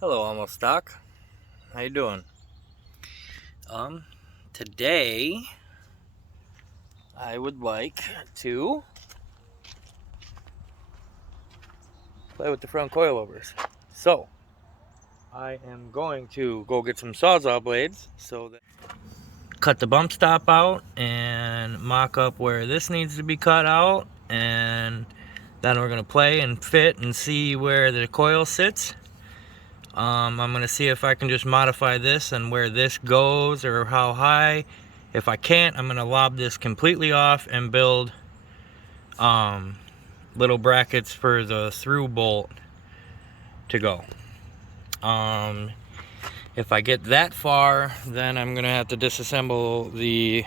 Hello, Almost Stock. How you doing? Today I would like to play with the front coilovers. So I am going to go get some Sawzall blades so that cut the bump stop out and mock up where this needs to be cut out, and then we're gonna play and fit and see where the coil sits. I'm gonna see if I can just modify this and where this goes or how high. If I can't, I'm gonna lob this completely off and build little brackets for the through bolt to go. If I get that far, then I'm gonna have to disassemble the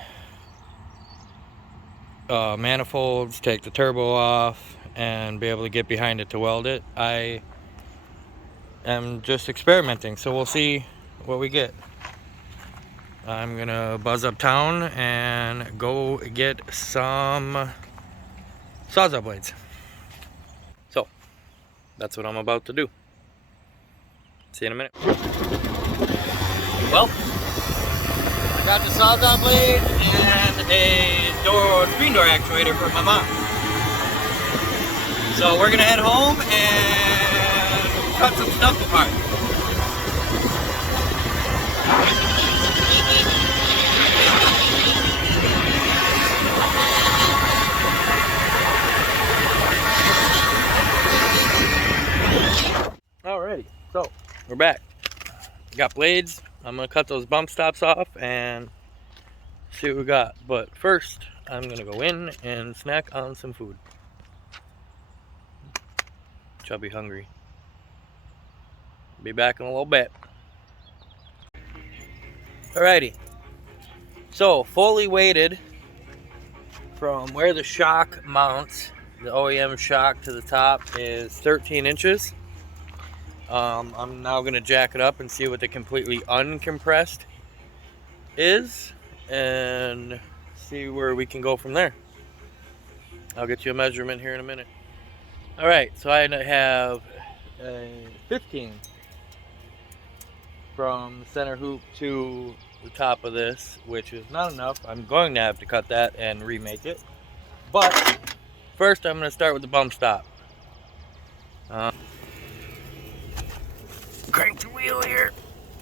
manifolds, take the turbo off, and be able to get behind it to weld it. I am just experimenting, so we'll see what we get. I'm gonna buzz uptown and go get some Sawzall blades. So that's what I'm about to do. See you in a minute. Well, I got the Sawzall blade and a screen door actuator for my mom. So we're gonna head home and cut some stuff apart. Alrighty, so we're back. Got blades. I'm gonna cut those bump stops off and see what we got. But first, I'm gonna go in and snack on some food. Chubby hungry. Be back in a little bit. Alrighty. So fully weighted from where the shock mounts, the OEM shock to the top is 13 inches. I'm now going to jack it up and see what the completely uncompressed is and see where we can go from there. I'll get you a measurement here in a minute. Alright, so I have a 15 from the center hoop to the top of this, which is not enough. I'm going to have to cut that and remake it. But first I'm going to start with the bump stop. Crank the wheel here.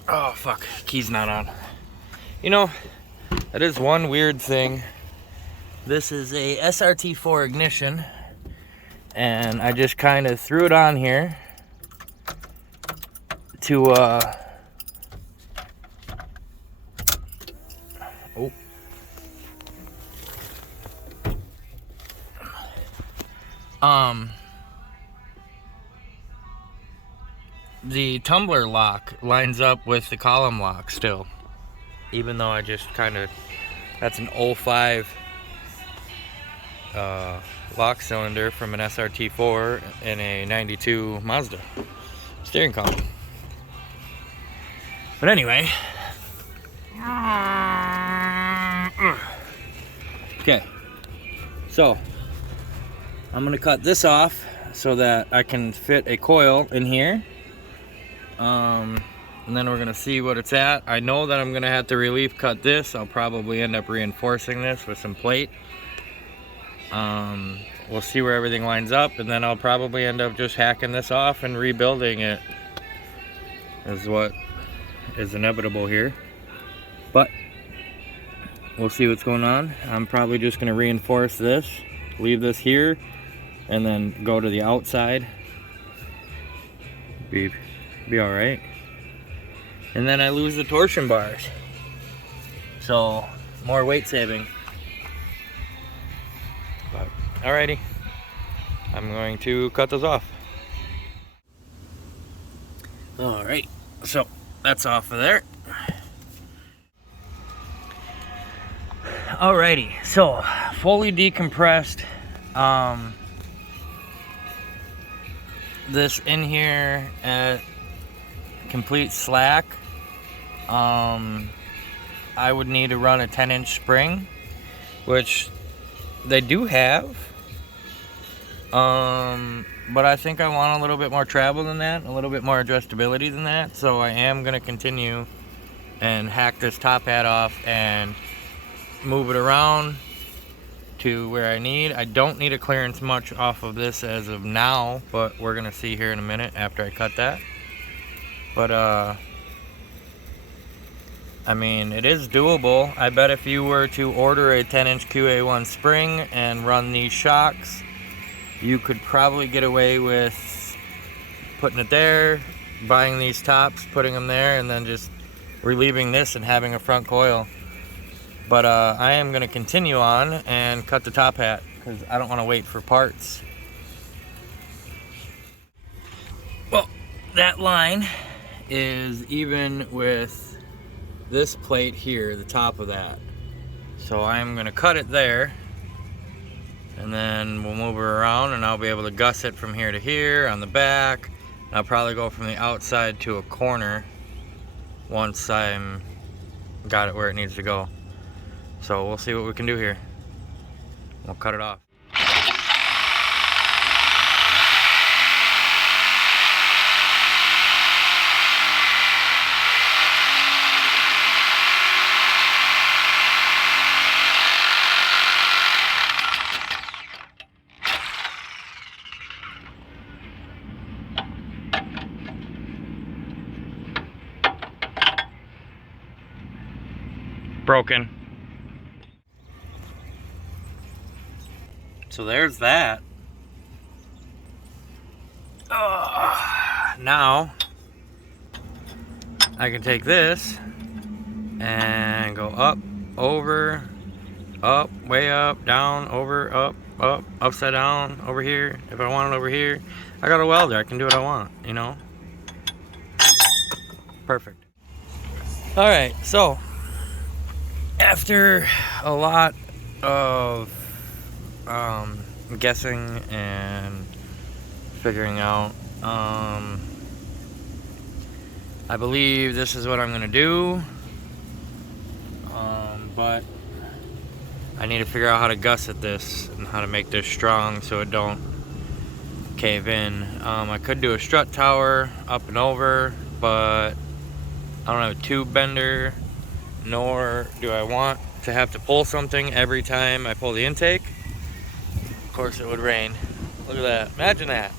Oh fuck, key's not on. You know, that is one weird thing. This is a SRT4 ignition, and I just kind of threw it on here to the tumbler lock lines up with the column lock still, even though I just kind of, that's an 05 lock cylinder from an SRT4 in a 92 Mazda steering column. But anyway, okay, so I'm gonna cut this off so that I can fit a coil in here. And then we're gonna see what it's at. I know that I'm gonna have to relief cut this. I'll probably end up reinforcing this with some plate. We'll see where everything lines up, and then I'll probably end up just hacking this off and rebuilding it, is what is inevitable here. But we'll see what's going on. I'm probably just gonna reinforce this, leave this here, and then go to the outside. Be all right. And then I lose the torsion bars, so more weight saving. But alrighty, I'm going to cut those off. Alright, so that's off of there. Alrighty, so fully decompressed. This in here at complete slack. I would need to run a 10-inch spring, which they do have, but I think I want a little bit more travel than that, a little bit more adjustability than that. So I am going to continue and hack this top hat off and move it around to where I need. I don't need a clearance much off of this as of now, but we're going to see here in a minute after I cut that. But I mean, it is doable. I bet if you were to order a 10-inch QA1 spring and run these shocks, you could probably get away with putting it there, buying these tops, putting them there, and then just relieving this and having a front coil. But I am going to continue on and cut the top hat because I don't want to wait for parts. Well, that line is even with this plate here, the top of that. So I'm going to cut it there, and then we'll move her around and I'll be able to gusset from here to here on the back. I'll probably go from the outside to a corner once I'm got it where it needs to go. So we'll see what we can do here. We'll cut it off. Broken. So there's that. Now I can take this and go up, over, up, way up, down, over, up, upside down, over here. If I want it over here, I got a welder. I can do what I want, you know? Perfect. All right, so after a lot of guessing and figuring out, I believe this is what I'm gonna do, but I need to figure out how to gusset this and how to make this strong so it don't cave in. I could do a strut tower up and over, but I don't have a tube bender, nor do I want to have to pull something every time I pull the intake. Of course it would rain. Look at that, imagine that.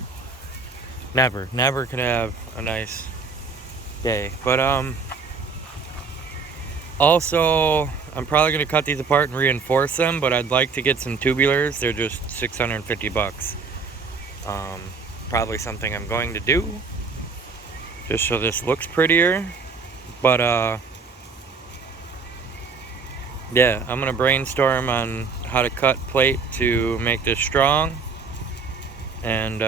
Never could have a nice day. But also I'm probably gonna cut these apart and reinforce them, but I'd like to get some tubulars. They're just 650 bucks. Probably something I'm going to do just so this looks prettier. But yeah, I'm gonna brainstorm on how to cut plate to make this strong, and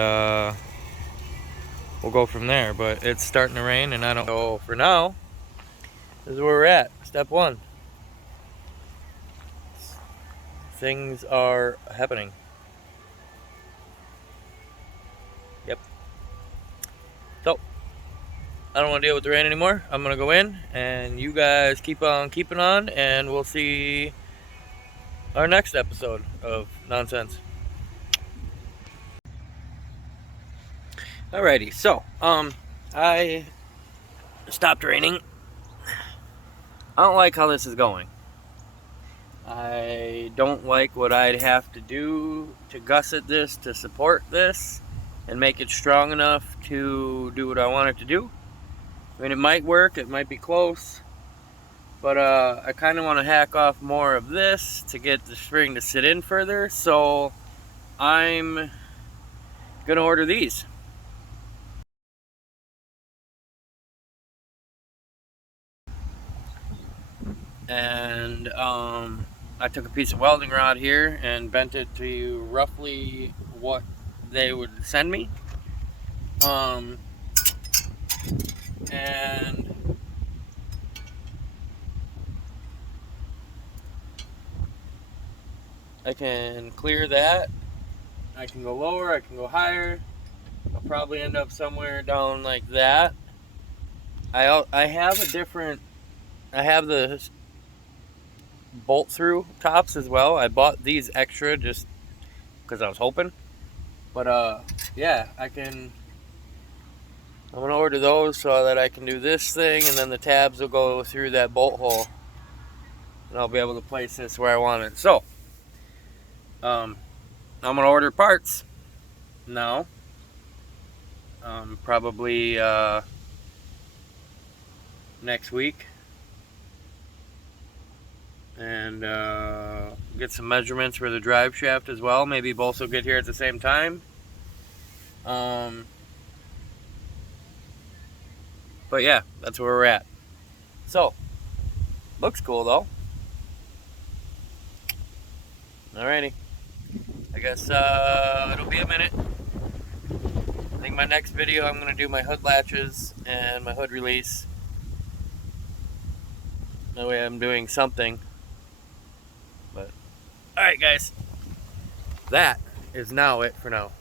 we'll go from there. But it's starting to rain and I don't know. For now, this is where we're at. Step one. Things are happening. Yep. So I don't want to deal with the rain anymore. I'm gonna go in, and you guys keep on keeping on, and we'll see our next episode of Nonsense. Alrighty, so I stopped raining. I don't like how this is going. I don't like what I'd have to do to gusset this to support this and make it strong enough to do what I want it to do. I mean, it might work, it might be close, but I kind of want to hack off more of this to get the spring to sit in further, so I'm gonna order these. And I took a piece of welding rod here and bent it to roughly what they would send me. And I can clear that. I can go lower, I can go higher. I'll probably end up somewhere down like that. I have a different, I have the bolt through tops as well. I bought these extra just because I was hoping. But yeah, I'm gonna order those so that I can do this thing, and then the tabs will go through that bolt hole, and I'll be able to place this where I want it. So, I'm gonna order parts now. Probably next week, and get some measurements for the drive shaft as well. Maybe both will get here at the same time. But yeah, that's where we're at. So, looks cool though. Alrighty. I guess it'll be a minute. I think my next video I'm going to do my hood latches and my hood release. That way I'm doing something. But alright guys, that is now it for now.